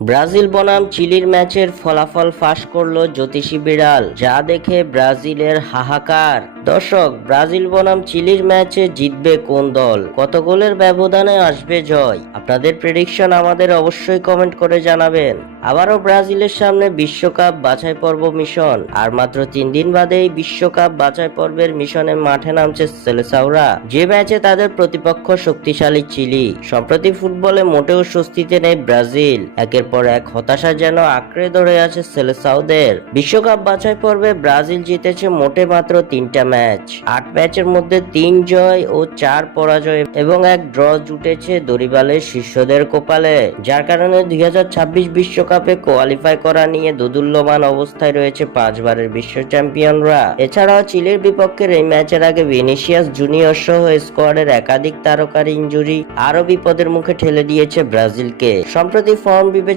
Brazil বনাম চিলির ম্যাচের ফলাফল ফাঁস করলো জ্যোতিষী বিড়াল, যা দেখে ব্রাজিলের হাহাকার। দর্শক, ব্রাজিল বনাম চিলির ম্যাচে জিতবে কোন দল, কত গোলের ব্যবধানে আসবে জয়? আপনাদের প্রেডিকশন আমাদের অবশ্যই কমেন্ট করে জানাবেন। আবারও ব্রাজিলের সামনে বিশ্বকাপ বাছাই পর্ব মিশন, আর মাত্র 3 দিন বাদেই বিশ্বকাপ বাছাই পর্বের মিশনে মাঠে নামছে সেলেসাওরা, যে ম্যাচে তাদের প্রতিপক্ষ শক্তিশালী চিলি। সম্প্রতি ফুটবলে মোটেও স্বস্তিতে নেই ব্রাজিল, একের পর এক হতাশা যেন আঁকড়ে ধরে আছে সেলেসাওদের। বিশ্বকাপ বাছাই পর্বে ব্রাজিল জিতেছে মোটে মাত্র 3টা ম্যাচ, 8 ম্যাচের মধ্যে 3 জয় ও 4 পরাজয় এবং 1 ড্র জুটেছে দরিবালের শীর্ষদের কপালে, যার কারণে 2026 বিশ্বকাপে কোয়ালিফাই করা নিয়ে দোদুল্যমান অবস্থায় রয়েছে 5 বারের বিশ্ব চ্যাম্পিয়নরা। এছাড়াও চিলির বিপক্ষের এই ম্যাচের আগে ভিনিসিয়াস জুনিয়র সহ স্কোয়াডের একাধিক তারকার ইনজুরি আরো বিপদের মুখে ঠেলে দিয়েছে ব্রাজিলকে। সম্প্রতি ফর্ম